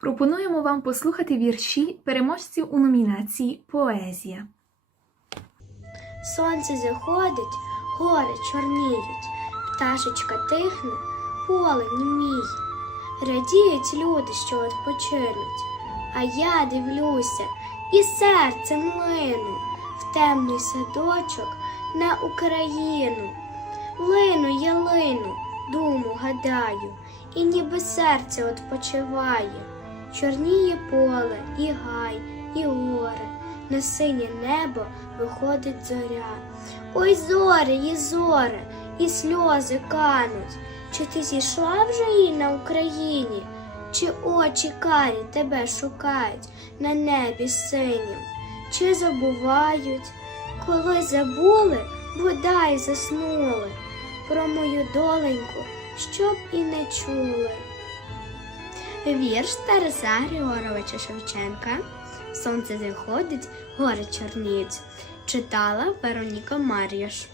пропонуємо вам послухати вірші переможців у номінації Поезія. Сонце заходить, гори чорніють, пташечка тихне, поле німіє. Радіють люди, що відпочинуть. А я дивлюся і серце млину в темний садочок на Україну. Лину я лину, думу гадаю, і ніби серце відпочиває чорніє поле, і гай, і горе, на синє небо виходить зоря. Ой, зоре, і зоре, і сльози кануть. Чи ти зійшла вже і на Україні? Чи очі карі тебе шукають на небі синім? Чи забувають? Коли забули, бодай заснули про мою доленьку, щоб і не чули. Вірш Тараса Григоровича Шевченка. Сонце заходить, гори чорніють. Читала Вероніка Мар'яш.